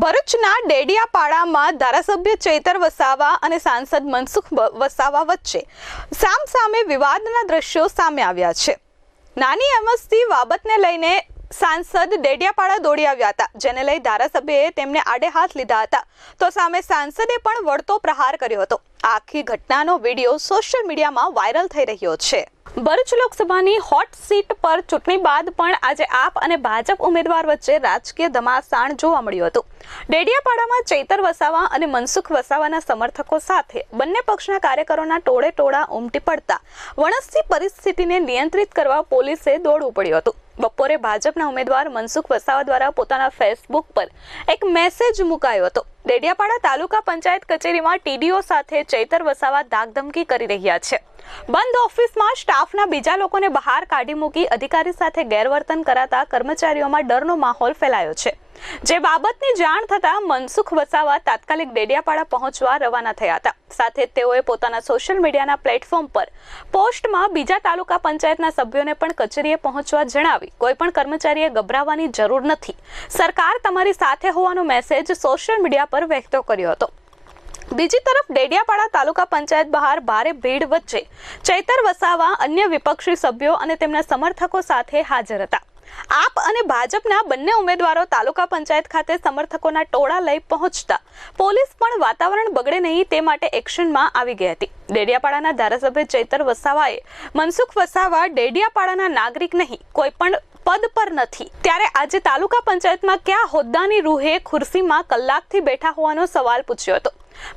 ભરૂચના ડેડિયાપાડામાં ધારાસભ્ય ચૈતર વસાવા અને સાંસદ મનસુખ વસાવા વચ્ચે સામસામે વિવાદના દ્રશ્યો સામે આવ્યા છે. નાની અમસ્તી બાબતને લઈને સાંસદ ડેડિયાપાડા દોડી આવ્યા હતા, જેને લઈ ધારાસભ્યએ તેમને આડે હાથ લીધા હતા. તો સામે સાંસદે પણ વળતો પ્રહાર કર્યો હતો. આખી ઘટનાનો વીડિયો સોશિયલ મીડિયામાં વાયરલ થઈ રહ્યો છે. ભરૂચ લોકસભાની હોટ સીટ પર ચૂંટણી બાદ પણ આજે આપ અને ભાજપ ઉમેદવાર વચ્ચે રાજકીય ધમાસાણ જોવા મળ્યું હતું. ડેડિયાપાડામાં ચૈતર વસાવા અને મનસુખ વસાવાના સમર્થકો સાથે બંને પક્ષના કાર્યકરોના ટોળે ટોળા ઉમટી પડતા. વણસથી પરિસ્થિતિને નિયંત્રિત કરવા પોલીસે દોડવું પડ્યું હતું. બપોરે ભાજપના ઉમેદવાર મનસુખ વસાવા દ્વારા પોતાના ફેસબુક પર એક મેસેજ મુકાયો હતો. ડેડિયાપાડા તાલુકા પંચાયત કચેરીમાં ટીડીઓ સાથે ચૈતર વસાવા દાગધમકી કરી રહ્યા છે. બંધ ઓફિસમાં સ્ટાફના બીજા લોકોને બહાર કાઢી મૂકી અધિકારી સાથે ગેરવર્તન કરાતા કર્મચારીઓમાં ડરનો માહોલ ફેલાયો છે. જે બાબતની જાણ થતાં મનસુખ વસાવા તાત્કાલિક ડેડિયાપાડા પહોંચવા રવાના થયા હતા. સાથે તેઓએ પોતાના સોશિયલ મીડિયાના પ્લેટફોર્મ પર પોસ્ટમાં બીજા તાલુકા પંચાયતના સભ્યોને પણ કચેરીએ પહોંચવા જણાવી, કોઈ પણ કર્મચારીએ ગભરાવાની જરૂર નથી. સરકાર તમારી સાથે હોવાનો મેસેજ સોશિયલ મીડિયા પર વહેતો કર્યો હતો. બીજી તરફ ડેડિયાપાડા તાલુકા પંચાયત બહાર ભારે ભીડ વચ્ચે ચૈતર વસાવા અન્ય વિપક્ષી સભ્યો અને તેમના સમર્થકો સાથે હાજર હતા. આપ અને ભાજપના બંને ઉમેદવારો તાલુકા પંચાયત ખાતે સમર્થકોના ટોળા લઈ પહોંચતા પોલીસ પણ વાતાવરણ બગડે નહીં તે માટે એક્શનમાં આવી ગઈ હતી. ડેડિયાપાડાના ધારાસભ્ય ચૈતર વસાવાએ મનસુખ વસાવા ડેડિયાપાડાના નાગરિક નહીં, કોઈ પણ પદ પર નથી. ત્યારે આજે તાલુકા પંચાયતમાં કયા હોદ્દાની રૂહે ખુરશીમાં કલાકથી બેઠા હોવાનો સવાલ પૂછ્યો હતો.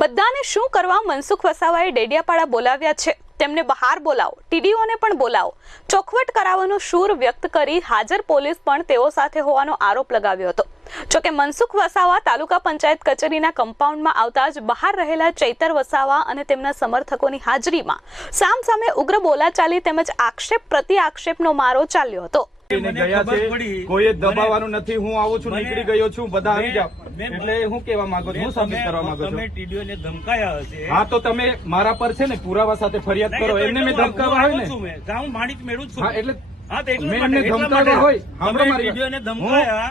બધાને શું કરવા મનસુખ વસાવાએ ડેડિયાપાડા બોલાવ્યા છે? તેમને બહાર બોલાવો, ટીડીઓને પણ બોલાવો. ચોખવટ કરાવવાનો શૂર વ્યક્ત કરી હાજર પોલીસ પણ તેઓ સાથે હોવાનો આરોપ લગાવ્યો હતો. જોકે મનસુખ વસાવા તાલુકા પંચાયત કચેરીના કમ્પાઉન્ડમાં આવતા જ બહાર રહેલા ચૈતર વસાવા અને તેમના સમર્થકોની હાજરીમાં સામસામે ઉગ્ર બોલાચાલી તેમજ આક્ષેપ પ્રતિ આક્ષેપનો મારો ચાલ્યો હતો. ને ગયા છે. કોઈ દબાવવાનું નથી હું આવું છું નીકળી ગયો છું બધા આવી જાઓ. એટલે હું કેવા માંગુ છું હું સાબિત કરવા માંગુ તમે છું ધમકાયા હશે. હા તો તમે મારા પર છે ને પુરાવા સાથે ફરિયાદ કરો. એમને મેં ધમકાવા ને. હું માણિક મેળવું છું. હા એટલે મેં એમને ધમકાવ્યા હોય. હમણાં મારી ધમકાયા.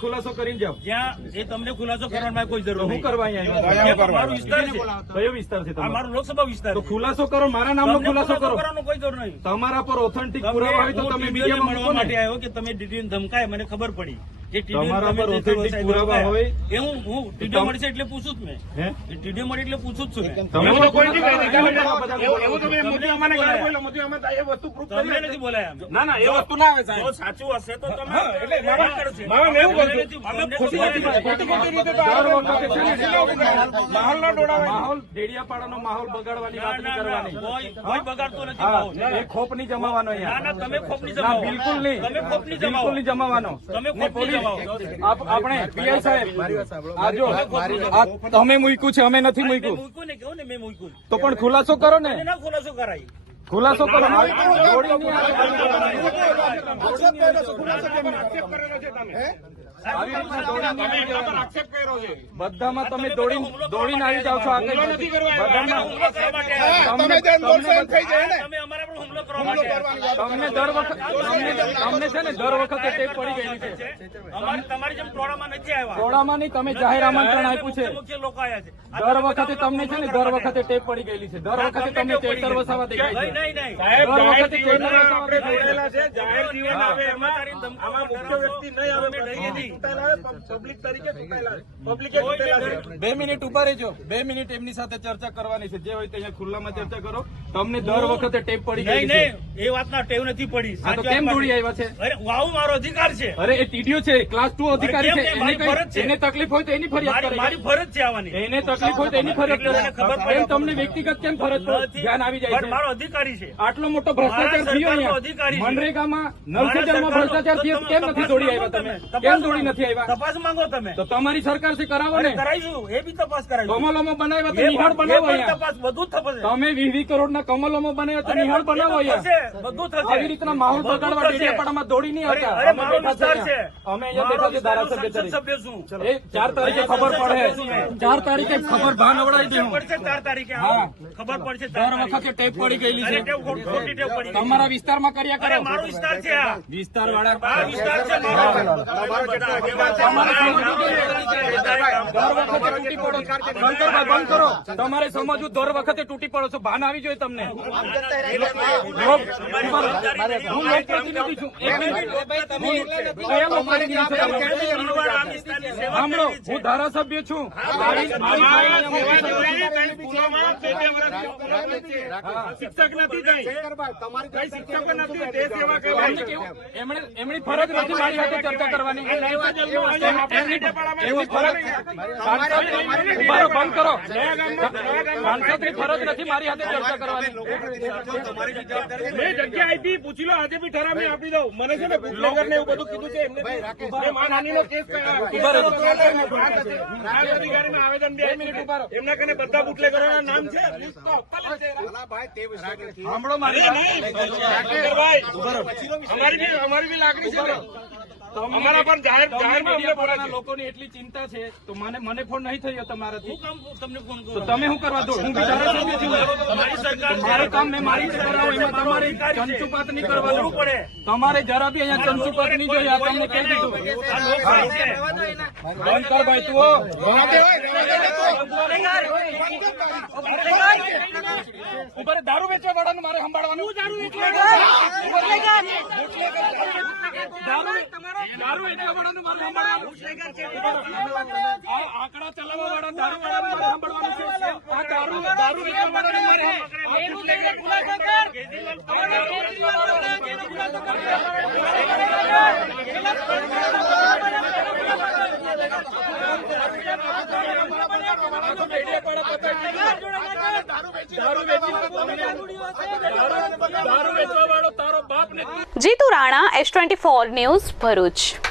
ખુલાસો કરીને જાઓ. એ તમને ખુલાસો કરવાની કોઈ જરૂર હું કરવા મારો વિસ્તાર છે. કયો વિસ્તાર છે તમારો? મારો લોકસભા વિસ્તાર તો ખુલાસો કરો. મારા નામનો ખુલાસો કરો. કોઈ જરૂર નહીં. તમારા પર ઓથેન્ટિક પુરાવા હોય તો તમે મીડિયામાં મળવા માટે આવ્યો કે તમે ટીડીઓને ધમકાય મને ખબર પડી. તમારા પર જે પુરાવા હોય. એ હું હું ટીડીઓ મળશે એટલે પૂછું જ મેં ટીડીઓ મળે એટલે પૂછું જ છું તમે એવું કોઈ ખુલાસો નહીં કરો, કહે. બધા એવું- એવું તમે મોદી અમાને ગાળ બોલ્યો, મોદી અમે એ વસ્તુ proof કરી નથી બોલાયા ના ના એ વસ્તુ ના આવે સાહેબ સાચું હશે તો તમે એટલે મામા- વાત કરશે. મામા એવું કહું નથી- ખોટી ખોટી ખોટી ખોટી ખોટી રીતે તો આ વખતે છે ને માહોલ ના માહોલ ડેડિયાપાડાનો માહોલ બગાડવાની વાત નહીં કરવાની કોઈ કોઈ બગાડતો નથી માહોલ. એ ખોપ નહીં જમાવાનો અહીંયા ના તમે ખોપની ના જમાવો બિલકુલ નહીં તમે ખોપની બિલકુલ જમાવો નહીં જમાવાનો તમે ને આપણે પીઆઈ સાહેબ તમે મૂક્યું છે અમે નથી મૂક્યું. તો પણ ખુલાસો કરો ને. ખુલાસો કરાય. ખુલાસો કરો. બધામાં તમે દોડી દોડીને આવી જાઓ છો આગળ. બધામાં તમને દર વખત તમને છે ને દર વખતે ટેપ પડી ગયેલી છે. તમારી જેમ ટોળામાં નથી આવ્યા. ટોળામાં નહીં તમે જાહેર આમંત્રણ આપ્યું છે મુખ્ય મુખ્ય લોકો આવ્યા છે. દર વખતે તમને છે ને દર વખતે ટેપ પડી ગયેલી છે. દર વખતે તમને ચેતર વસાવા દેખાય છે. નહીં નહીં સાહેબ દર વખતે જીવનમાં વસાવા આપણે છે. જાહેર જીવન આવે એમાં આમાં મુખ્ય વ્યક્તિ નહીં આવે નહીં. ચૂંટાયેલા પબ્લિક તરીકે પબ્લિકે બે મિનિટ ઊભા રહેજો. બે મિનિટ એમની સાથે ચર્ચા કરવાની છે. જે હોય તે અહીંયા ખુલ્લામાં ચર્ચા કરો. તમને દર વખતે ટેપ પડી છે. નહીં એ વાતના ટેવ નથી પડી. હા તો કેમ દોડી આવ્યા છે? અરે વાવ મારો અધિકાર છે. અરે એ ટીડીઓ છે ક્લાસ ટુ અધિકારી છે એને ફરજ છે. એને તકલીફ હોય તો એની ફરિયાદ મારી મારી ફરજ છે આવવાની. એને તકલીફ હોય તો એની ફરિયાદ એટલે ખબર પડે. તમને વ્યક્તિગત કેમ ફરજ ધ્યાન આવી જાય છે. મારો અધિકારી છે. આટલો મોટો ભ્રષ્ટાચાર થયો અહીંયા. મનરેગામાં સે ભ્રષ્ટાચાર થયો કેમ નથી દોડી આવ્યા તમે? કેમ દોડી નથી આવ્યા? તપાસ માંગો તમે? તો તમારી સરકારથી કરાવો ને. કરાઈશું એ બી તપાસ કરાઈશું કમલોમાં બનાવ્યા તો નિહાળ બનાવો અહીંયા. તપાસ બધું જ તમે વીસ વીસ કરોડના કમલોમાં બનાવ્યા તો નિહાળ બનાવો. અહીંયા બધું થશે. આવી રીતના માહોલ બગાડવા ડેડિયાપાડામાં દોડી નહીં આવતા અરે, મારો વિસ્તાર છે. અમે અહીંયા બેઠા છે ધારાસભ્ય તરીકે. છું. એ ચાર તારીખે ખબર પડે. ચાર તારીખે ખબર ભાન અવડાવી દે પડશે ચાર તારીખે હા. ખબર પડશે દર વખતે ટેપ પડી ગયેલી છે. ખોટ- ટેવ પડી તમારા વિસ્તારમાં કર્યા કરે મારો વિસ્તાર છે આ વિસ્તાર વાળા આ વિસ્તાર છે મારો. દર વખતે તૂટી પડો. છો. શંકરભાઈ બંધ કરો. તમારે સમજવું દર વખતે તૂટી પડો છો. ભાન આવી જોઈએ તમને. હું છું હું કયા લોકપ્રતિનિધિ સાંભળો ધારાસભ્ય છું. શિક્ષક નથી? એમણે એમની ફરજ નથી મારી સાથે ચર્ચા કરવાની બંધ કરો સાંસદની ફરજ નથી મારી સાથે ચર્ચા કરવાની મેં જગ્યા આપી પૂછી લો આજે બી ઠરાવ આપી દઉં મને છે ને બુટલેગર ને એવું બધું કીધું છે એમને મેં કેસ. ઊભા રહો. પ્રાંત અધિકારીમાં આવેદન બે મિનિટ. એમના કને બધા બુટલેગરોના નામ છે. સાંભળો મારી. અમારી બી અમારી બી લાગણી છે ને. અમારા જાહેર. લોકોની એટલી ચિંતા છે તો મને મને ફોન નહીં થયો તમારાથી. હું તમને ફોન તો તમે શું કરવા દો? હું છું સરકાર મારે કામ મેં મારી રીતે કરાવું એમાં તમારે ચંચુપાત નહીં કરવાનું. પડે. તમારે જરા બી અહીંયા ચંચુપાત નહીં જોઈએ આ તમને કહી દીધું. આ લોકશાહી છે. બંધ કર ભાઈ તું ઉપર દારૂ વેચવા વાળાનું મારે સંભાળવાનું. દારૂ વેચવા દારૂ વેચવા વાળાનું મારે સંભાળવાનું. આંકડા ચલાવવા વાળા દારૂ વાળાનું મારે સંભાળવાનું છે. આ દારૂ દારૂ વેચવા વાળાનું મારે દારૂ વેચી દારૂ વેચવા વાળો તારો બાપ ને Jitu Rana S twenty four news Bharuch.